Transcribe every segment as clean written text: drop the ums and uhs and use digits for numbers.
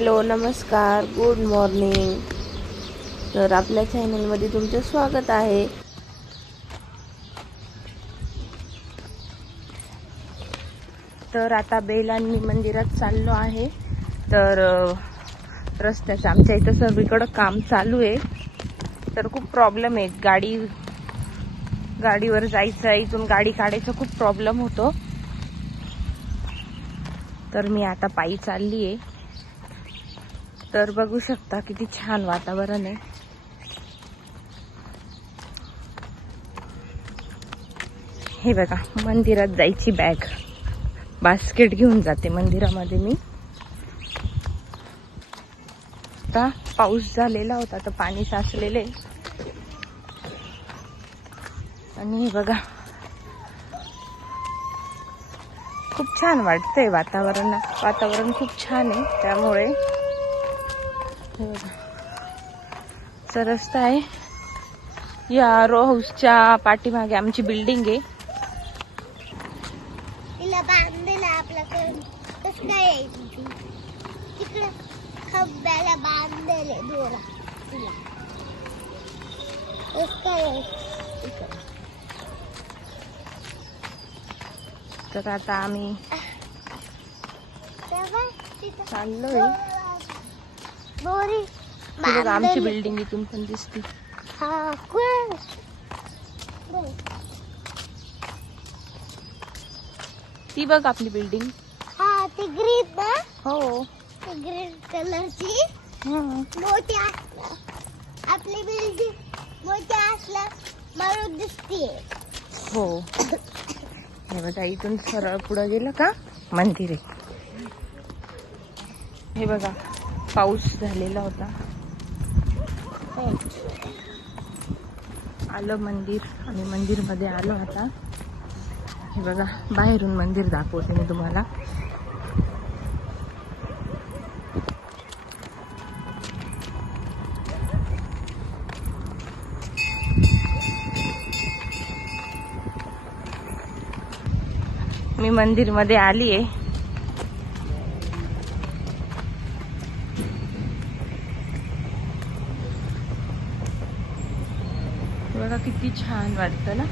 Hello नमस्कार good morning. तर आपल्या चॅनलमध्ये तुमचं स्वागत आहे. तर आता बेलांनी मंदिरात चाललो आहे. तर रस्त्याचं आमच्या इथं सर्वीकडं काम चालू आहे. तर खूप प्रॉब्लेम आहे. गाडीवर जायचं, इथून गाडी काढायचं खूप प्रॉब्लेम होतो. तर मी आता पायी चालली आहे. तर बघू शकता किती छान वातावरण आहे. हे बघा, मंदिरात जायची बॅग, बास्केट घेऊन जाते मंदिरामध्ये मी. आता पाऊस झालेला होता तर पाणी साचलेले आणि हे बघा खूप छान वाटतंय. वातावरण खूप छान आहे. त्यामुळे हे बघा असा रस्ता आहे. या रो हाऊसच्या पाठीमागे आमची बिल्डिंग आहे. तिला बांधलेला आपल्याकडे कसं काय यायची तिकडे खंब्याला बांधलेले दोरा तिला कसं काय यायचं. तर आता आम्ही चाललोय. दोरी बघा आमची बिल्डिंग इथून पण दिसते. हा ती बघ आपली बिल्डिंग. हा ती ग्रीन ना. हो ती ग्रीन कलरची मोठी आपली बिल्डिंग मोठी असल्या म्हणून दिसतीये. हो हे बघा इथून सरळ पुढे गेलं का मंदिर आहे. हे बघा पाऊस झालेला होता. आलं मंदिर, आम्ही मंदिर मध्ये आलो. आता हे बघा बाहेरून मंदिर दाखवते मी तुम्हाला. मी मंदिर मध्ये आली आहे. बघा किती छान वाटतं ना.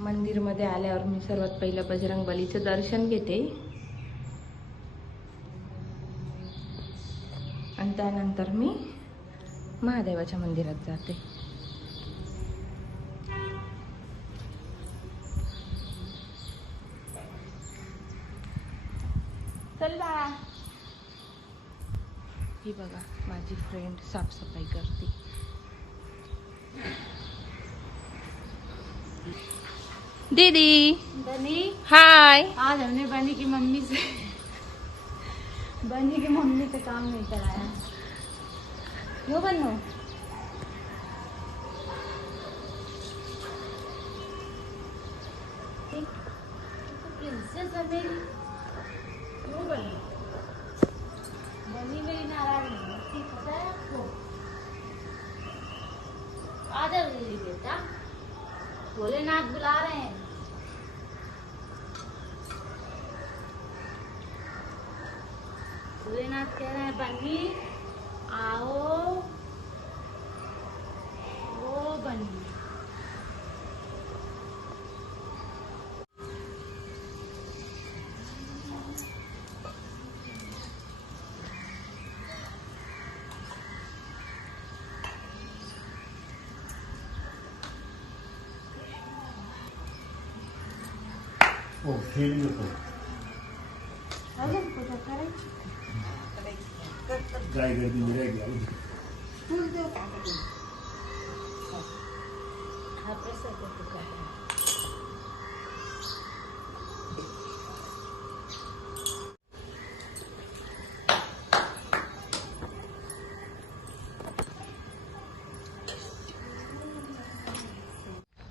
मंदिर मध्ये आल्यावर मी सर्वात पहिलं बजरंगबलीचं दर्शन घेते आणि त्यानंतर मी महादेवाच्या मंदिरात जाते. चल बाळा. ही बघा माझी फ्रेंड साफसफाई करते. दीदी बनी हाय. आज हमने बनी की मम्मी से काम नहीं कराया. क्यों बनो प्रिंसेस है मेरी. क्यों बनी मेरी नाराज नहीं है. पता है आपको. आ जाओ दीदी बेटा, भोलेनाथ बुला रहे हैं. भोलेनाथ कह रहे हैं बनी आओ. वो बनी ओ खेल होतो. गाय गर्दी मिळाली गेली.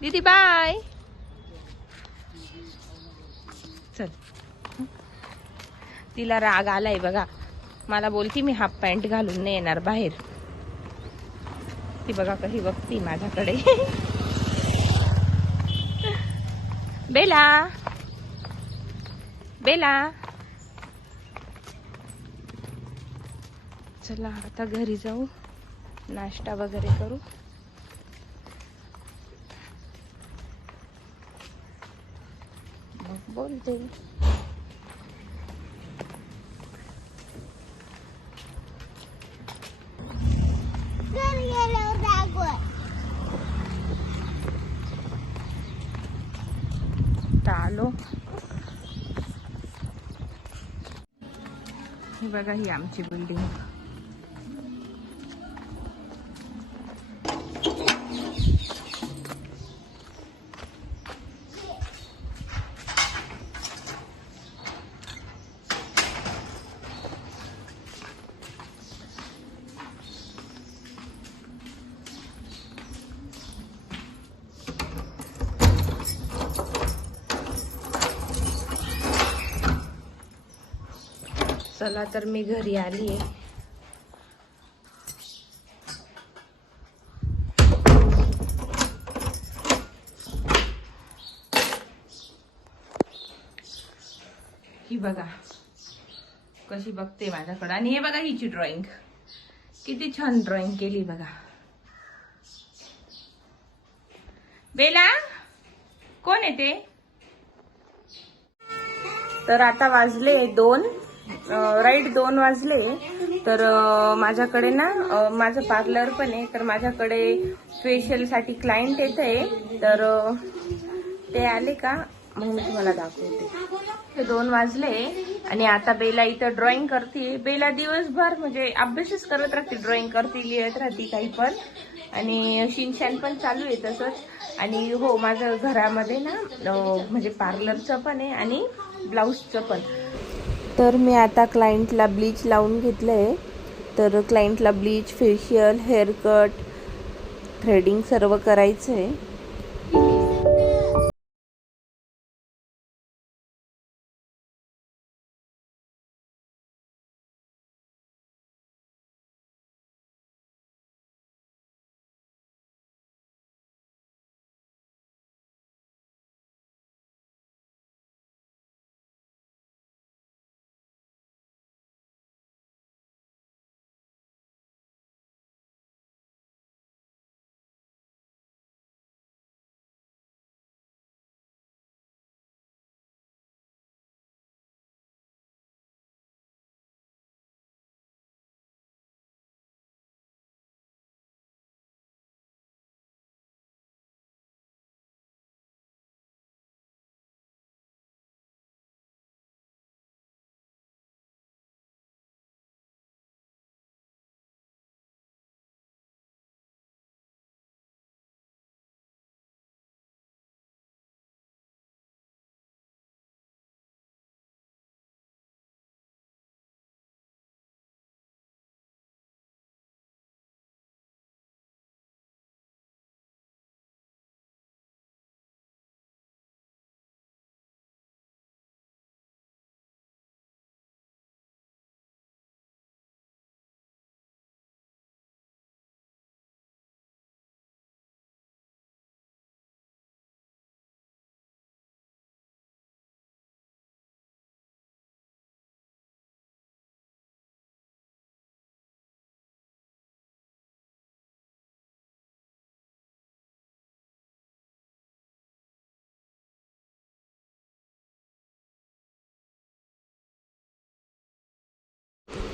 दीदी बाय. चल. तिला राग आलाय बघा. मला बोलती मी हाफ पॅन्ट घालून नाही येणार बाहेर. ती बघा कशी बघती माझ्याकडे. बेला बेला. चला आता घरी जाऊ, नाश्ता वगैरे करू. मग बोलते. आलो. हे बघा ही आमची बिल्डिंग. चला तर मी घरी आली आहे. ही बघा कशी बघते माझ्याकडे. आणि हे बघा हिची ड्रॉइंग किती छान ड्रॉइंग केली बघा. बेला कोण आहे ते? तर आता वाजले 2, राईट 2 वाजले. तर माझ्याकडे ना माझं पार्लर पण आहे. तर माझ्याकडे फेशियल साठी क्लायंट येत आहे. तर ते आले का मग मी तुम्हाला दाखवते. हे 2 वाजले आणि आता बेला इथं ड्रॉइंग करते. बेला दिवसभर म्हणजे अभ्यासच करत राहते, ड्रॉइंग करते, लिहित राहते काही पण. आणि शिनशान पण चालू आहे तसंच. आणि हो माझं घरामध्ये ना म्हणजे पार्लरचं पण आहे आणि ब्लाऊजचं पण. तर मी आता क्लायंटला ब्लीच लावून घेतलंय. तर क्लायंटला ब्लीच, फेशियल, हेअरकट, थ्रेडिंग सर्व करायचं आहे.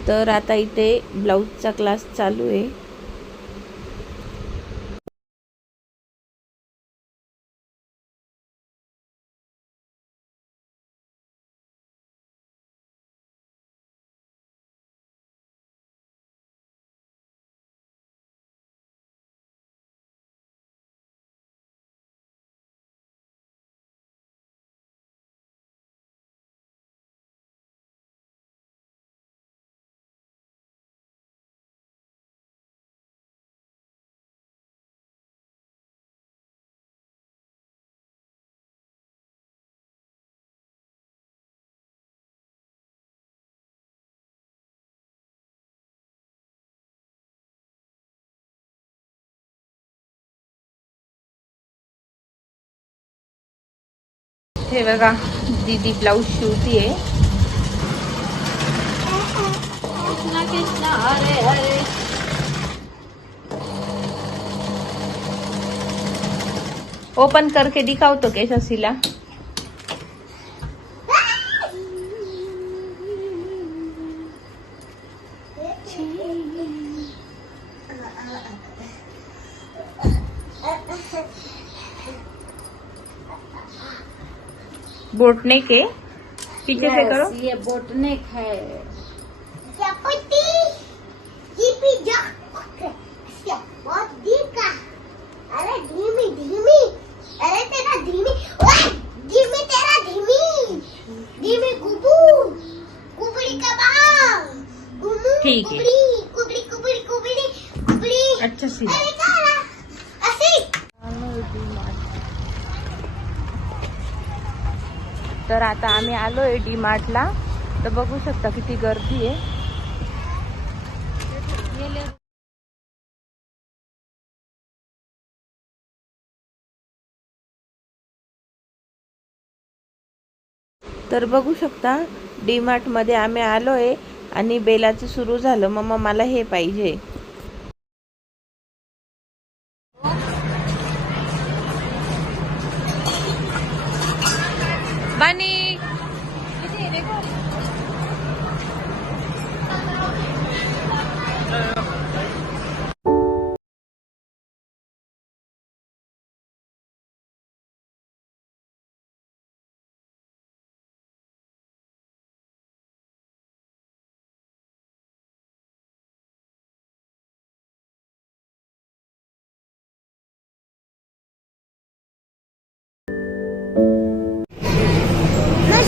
तर आता इथे ब्लाऊजचा क्लास चालू आहे. हे बघा दीदी ब्लाऊज शिवतीये. कृष्णा कृष्णा हरे हरे. ओपन करके दिखाओ तो कैसा सिला. बोटने के पीछे से करो. ये बोटनेक है. अरे धीमी धीमी. अरे तेरा धीमी. ओए, धीमी तेरा धीमी. धीमी गुबू. कुबड़ी का बाल. गुबू. ठीक है. कुबड़ी कुबड़ी कुबड़ी कुबड़ी. अच्छा सिला. अरे काला. अशी. तर आता आम्ही आलोय डी मार्टला. तर बघू शकता किती गर्दी आहे. तर बघू शकता डी मार्ट मध्ये आम्ही आलोय आणि बेलाचं सुरू झालं. मम्मा मला हे पाहिजे. बानी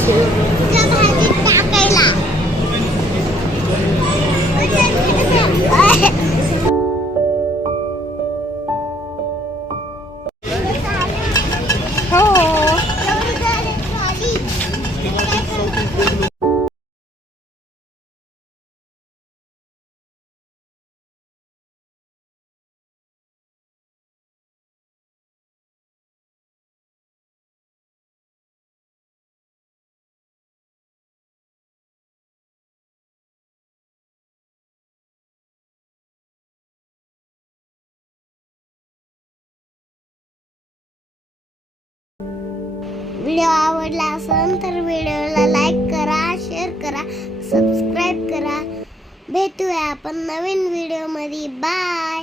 तुझ्या भाजीत टाकायला. हो. व्हिडिओ आवडला असेल तर व्हिडिओला लाईक करा, शेअर करा, सबस्क्राईब करा. भेटूया आपण नवीन व्हिडिओ मध्ये. बाय.